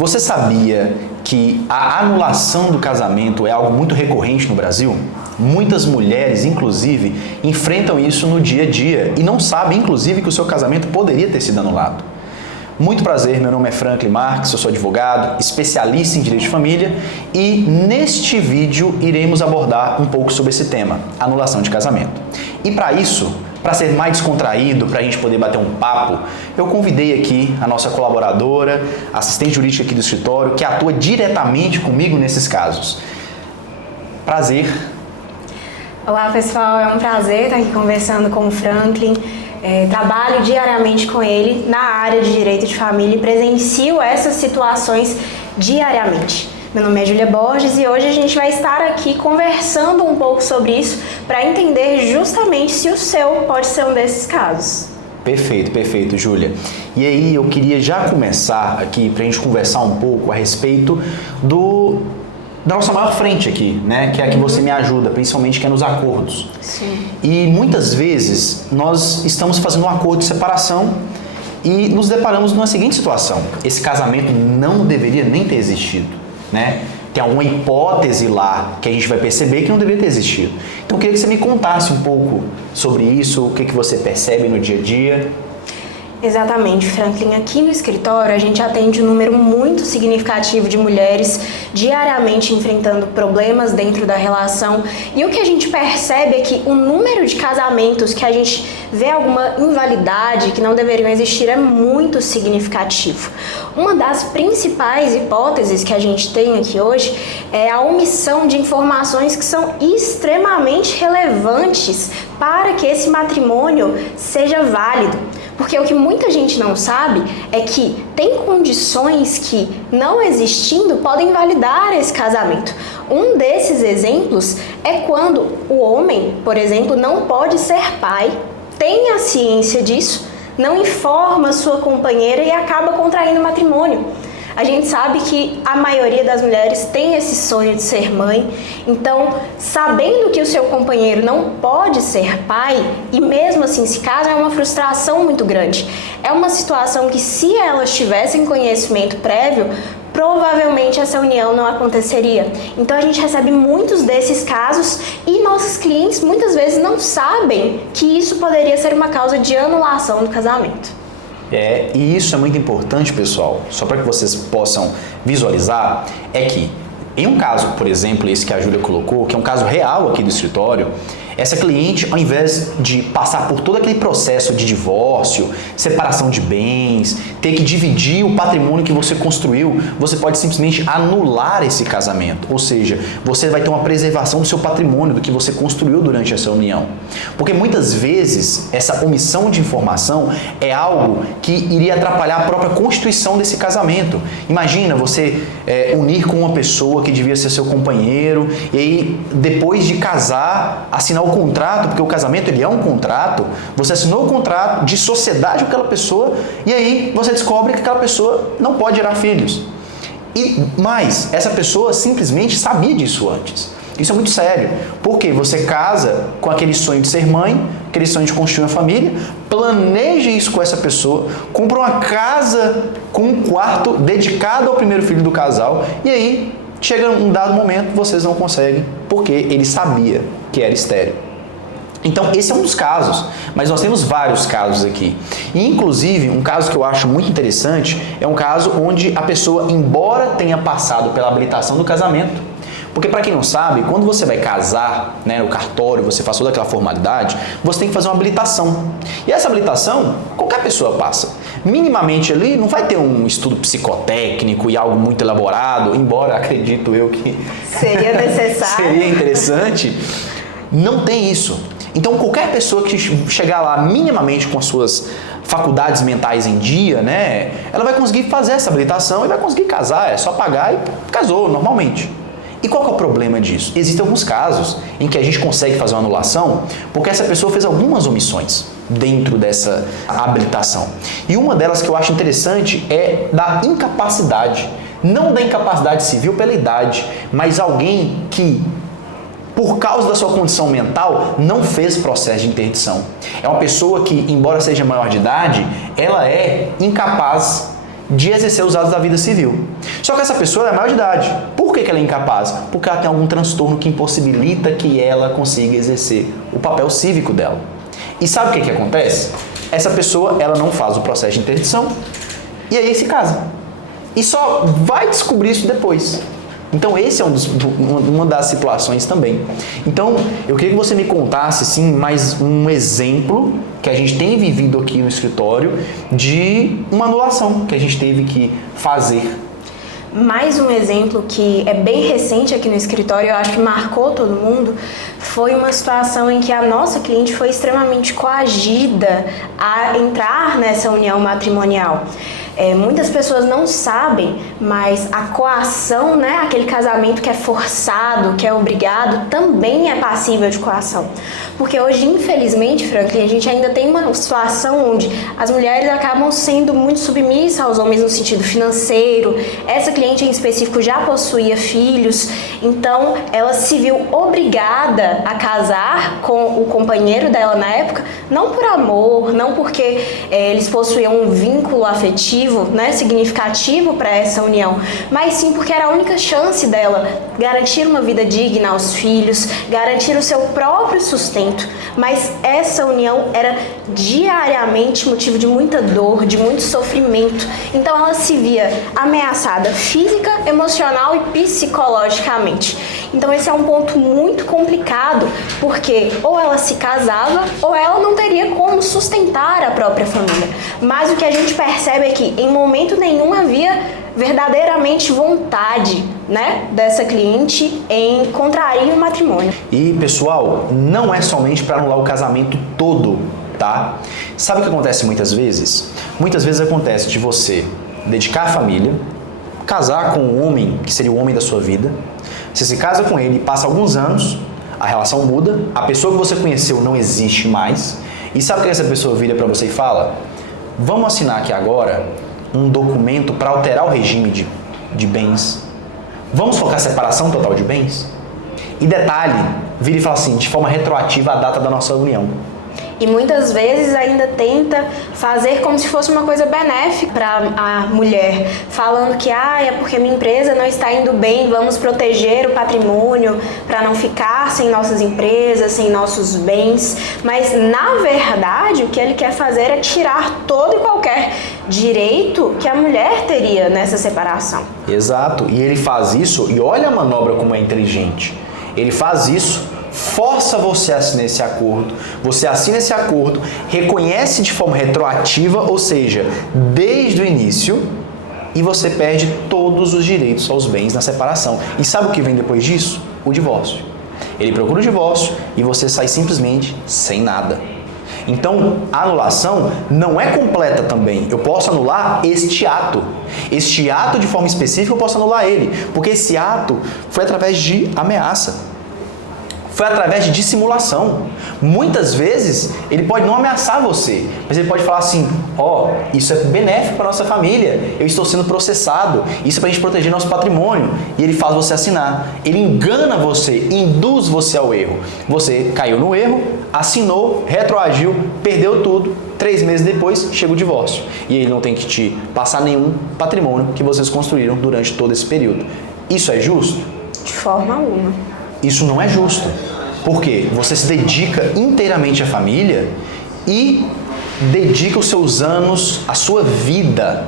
Você sabia que a anulação do casamento é algo muito recorrente no Brasil? Muitas mulheres, inclusive, enfrentam isso no dia a dia e não sabem, inclusive, que o seu casamento poderia ter sido anulado. Muito prazer, meu nome é Franklin Marques, eu sou advogado, especialista em direito de família e neste vídeo iremos abordar um pouco sobre esse tema, anulação de casamento. E para isso, para ser mais descontraído, para a gente poder bater um papo, eu convidei aqui a nossa colaboradora, assistente jurídica aqui do escritório, que atua diretamente comigo nesses casos. Prazer. Olá pessoal, é um prazer estar aqui conversando com o Franklin. Trabalho diariamente com ele na área de direito de família e presencio essas situações diariamente. Meu nome é Júlia Borges e hoje a gente vai estar aqui conversando um pouco sobre isso para entender justamente se o seu pode ser um desses casos. Perfeito, Júlia. E aí eu queria já começar aqui para a gente conversar um pouco a respeito da nossa maior frente aqui, né? Que é a que você me ajuda, principalmente que é nos acordos. Sim. E muitas vezes nós estamos fazendo um acordo de separação e nos deparamos numa seguinte situação: esse casamento não deveria nem ter existido, né? Tem alguma hipótese lá que a gente vai perceber que não deveria ter existido. Então eu queria que você me contasse um pouco sobre isso, o que você percebe no dia a dia. Exatamente, Franklin. Aqui no escritório a gente atende um número muito significativo de mulheres diariamente enfrentando problemas dentro da relação e o que a gente percebe é que o número de casamentos que a gente vê alguma invalidade que não deveriam existir é muito significativo. Uma das principais hipóteses que a gente tem aqui hoje é a omissão de informações que são extremamente relevantes para que esse matrimônio seja válido. Porque o que muita gente não sabe é que tem condições que, não existindo, podem invalidar esse casamento. Um desses exemplos é quando o homem, por exemplo, não pode ser pai, tem a ciência disso, não informa sua companheira e acaba contraindo matrimônio. A gente sabe que a maioria das mulheres tem esse sonho de ser mãe, então, sabendo que o seu companheiro não pode ser pai, e mesmo assim se casa, é uma frustração muito grande. É uma situação que, se elas tivessem conhecimento prévio, provavelmente essa união não aconteceria. Então a gente recebe muitos desses casos e nossos clientes muitas vezes não sabem que isso poderia ser uma causa de anulação do casamento. E isso é muito importante, pessoal, só para que vocês possam visualizar, é que em um caso, por exemplo, esse que a Júlia colocou, que é um caso real aqui do escritório, essa cliente, ao invés de passar por todo aquele processo de divórcio, separação de bens, ter que dividir o patrimônio que você construiu, você pode simplesmente anular esse casamento. Ou seja, você vai ter uma preservação do seu patrimônio, do que você construiu durante essa união. Porque muitas vezes essa omissão de informação é algo que iria atrapalhar a própria constituição desse casamento. Imagina você unir com uma pessoa que devia ser seu companheiro e aí, depois de casar, assinar o contrato, porque o casamento ele é um contrato, você assinou o contrato de sociedade com aquela pessoa e aí você descobre que aquela pessoa não pode gerar filhos. E mais, essa pessoa simplesmente sabia disso antes. Isso é muito sério, porque você casa com aquele sonho de ser mãe, aquele sonho de construir uma família, planeja isso com essa pessoa, compra uma casa com um quarto dedicado ao primeiro filho do casal e aí chega um dado momento vocês não conseguem, porque ele sabia que era estéril. Então esse é um dos casos, mas nós temos vários casos aqui. E inclusive um caso que eu acho muito interessante é um caso onde a pessoa, embora tenha passado pela habilitação do casamento, porque para quem não sabe, quando você vai casar, né, no cartório, você faz toda aquela formalidade, você tem que fazer uma habilitação. E essa habilitação, qualquer pessoa passa. Minimamente ali, não vai ter um estudo psicotécnico e algo muito elaborado, embora acredito eu que seria necessário. Seria interessante. Não tem isso. Então qualquer pessoa que chegar lá minimamente com as suas faculdades mentais em dia, né, ela vai conseguir fazer essa habilitação e vai conseguir casar, é só pagar e casou normalmente. E qual que é o problema disso? Existem alguns casos em que a gente consegue fazer uma anulação porque essa pessoa fez algumas omissões dentro dessa habilitação. E uma delas que eu acho interessante é da incapacidade. Não da incapacidade civil pela idade, mas alguém que, por causa da sua condição mental, não fez processo de interdição. É uma pessoa que, embora seja maior de idade, ela é incapaz de exercer os atos da vida civil. Só que essa pessoa é maior de idade. Por que ela é incapaz? Porque ela tem algum transtorno que impossibilita que ela consiga exercer o papel cívico dela. E sabe o que acontece? Essa pessoa, ela não faz o processo de interdição e aí se casa. E só vai descobrir isso depois. Então, esse é uma das situações também. Então, eu queria que você me contasse, sim, mais um exemplo que a gente tem vivido aqui no escritório de uma anulação que a gente teve que fazer. Mais um exemplo que é bem recente aqui no escritório, eu acho que marcou todo mundo, foi uma situação em que a nossa cliente foi extremamente coagida a entrar nessa união matrimonial. Muitas pessoas não sabem, mas a coação, né, aquele casamento que é forçado, que é obrigado, também é passível de coação. Porque hoje, infelizmente, Franklin, a gente ainda tem uma situação onde as mulheres acabam sendo muito submissas aos homens no sentido financeiro. Essa cliente em específico já possuía filhos, então ela se viu obrigada a casar com o companheiro dela na época, não por amor, não porque eles possuíam um vínculo afetivo, né, significativo para essa união, mas sim porque era a única chance dela garantir uma vida digna aos filhos, garantir o seu próprio sustento. Mas essa união era diariamente motivo de muita dor, de muito sofrimento. Então ela se via ameaçada física, emocional e psicologicamente. Então esse é um ponto muito complicado, porque ou ela se casava ou ela não teria como sustentar a própria família. Mas o que a gente percebe é que em momento nenhum havia verdadeiramente vontade, né, dessa cliente em contrair o matrimônio. E, pessoal, não é somente para anular o casamento todo, tá? Sabe o que acontece muitas vezes? Muitas vezes acontece de você dedicar a família, casar com um homem que seria o homem da sua vida, você se casa com ele, passa alguns anos, a relação muda, a pessoa que você conheceu não existe mais, e sabe o que essa pessoa vira para você e fala? Vamos assinar aqui agora um documento para alterar o regime de bens. Vamos colocar separação total de bens? E detalhe, vira e fala assim, de forma retroativa a data da nossa união. E muitas vezes ainda tenta fazer como se fosse uma coisa benéfica para a mulher, falando que é porque minha empresa não está indo bem, vamos proteger o patrimônio para não ficar sem nossas empresas, sem nossos bens. Mas, na verdade, o que ele quer fazer é tirar todo e qualquer direito que a mulher teria nessa separação. Exato, e ele faz isso, e olha a manobra como é inteligente. Ele faz isso, força você a assinar esse acordo, você assina esse acordo, reconhece de forma retroativa, ou seja, desde o início, e você perde todos os direitos aos bens na separação. E sabe o que vem depois disso? O divórcio. Ele procura o divórcio e você sai simplesmente sem nada. Então, a anulação não é completa também. Eu posso anular este ato. Este ato, de forma específica, eu posso anular ele, porque esse ato foi através de ameaça. Foi através de dissimulação. Muitas vezes, ele pode não ameaçar você, mas ele pode falar assim, isso é benéfico para nossa família, eu estou sendo processado, isso é para a gente proteger nosso patrimônio, e ele faz você assinar. Ele engana você, induz você ao erro. Você caiu no erro, assinou, retroagiu, perdeu tudo, 3 meses depois, chega o divórcio. E ele não tem que te passar nenhum patrimônio que vocês construíram durante todo esse período. Isso é justo? De forma alguma. Isso não é justo, porque você se dedica inteiramente à família e dedica os seus anos, a sua vida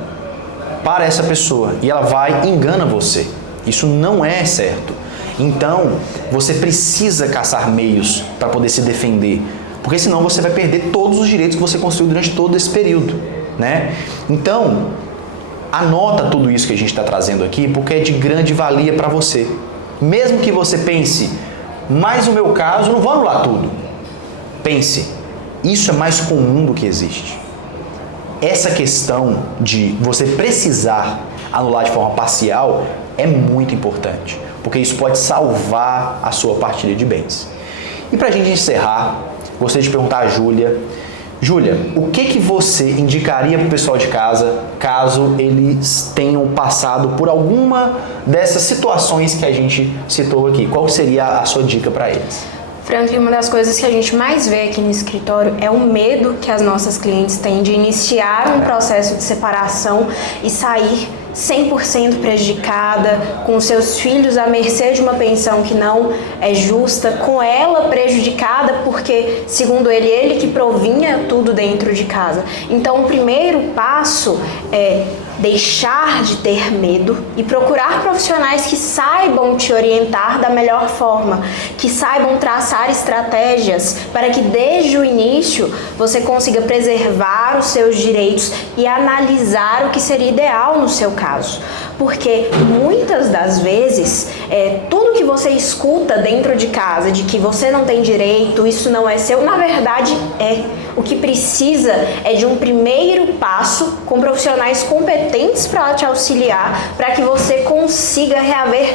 para essa pessoa e ela vai e engana você. Isso não é certo. Então, você precisa caçar meios para poder se defender, porque senão você vai perder todos os direitos que você construiu durante todo esse período, né? Então, anota tudo isso que a gente está trazendo aqui, porque é de grande valia para você. Mesmo que você pense, mas no meu caso, eu não vou anular tudo. Pense, isso é mais comum do que existe. Essa questão de você precisar anular de forma parcial é muito importante, porque isso pode salvar a sua partilha de bens. E para a gente encerrar, gostaria de perguntar a Júlia. Júlia, o que você indicaria para o pessoal de casa caso eles tenham passado por alguma dessas situações que a gente citou aqui? Qual seria a sua dica para eles? Franklin, uma das coisas que a gente mais vê aqui no escritório é o medo que as nossas clientes têm de iniciar um processo de separação e sair 100% prejudicada, com seus filhos à mercê de uma pensão que não é justa, com ela prejudicada porque, segundo ele que provinha tudo dentro de casa. Então, o primeiro passo é deixar de ter medo e procurar profissionais que saibam te orientar da melhor forma, que saibam traçar estratégias para que desde o início você consiga preservar os seus direitos e analisar o que seria ideal no seu caso. Porque muitas das vezes, tudo que você escuta dentro de casa, de que você não tem direito, isso não é seu, na verdade é. O que precisa é de um primeiro passo com profissionais competentes para te auxiliar, para que você consiga reaver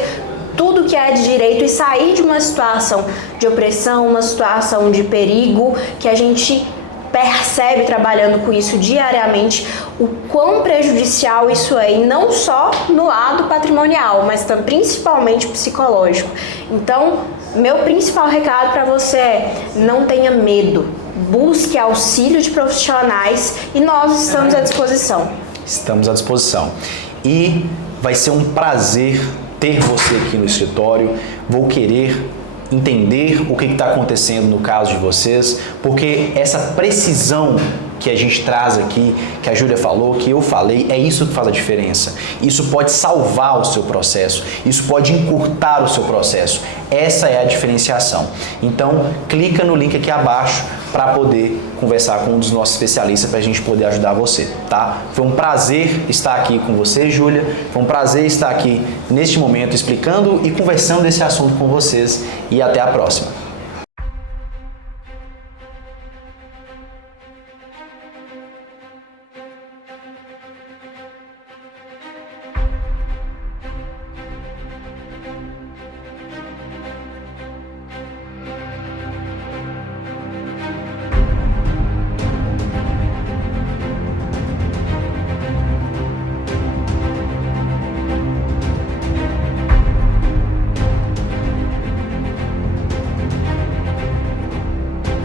tudo que é de direito e sair de uma situação de opressão, uma situação de perigo, que a gente percebe trabalhando com isso diariamente, o quão prejudicial isso é, e não só no lado patrimonial, mas principalmente psicológico. Então, meu principal recado para você é: não tenha medo, busque auxílio de profissionais e nós estamos à disposição. Estamos à disposição. E vai ser um prazer ter você aqui no escritório. Vou querer entender o que está acontecendo no caso de vocês, porque essa precisão que a gente traz aqui, que a Júlia falou, que eu falei, é isso que faz a diferença. Isso pode salvar o seu processo, isso pode encurtar o seu processo. Essa é a diferenciação. Então, clica no link aqui abaixo para poder conversar com um dos nossos especialistas para a gente poder ajudar você, tá? Foi um prazer estar aqui com você, Júlia. Foi um prazer estar aqui neste momento explicando e conversando esse assunto com vocês, e até a próxima.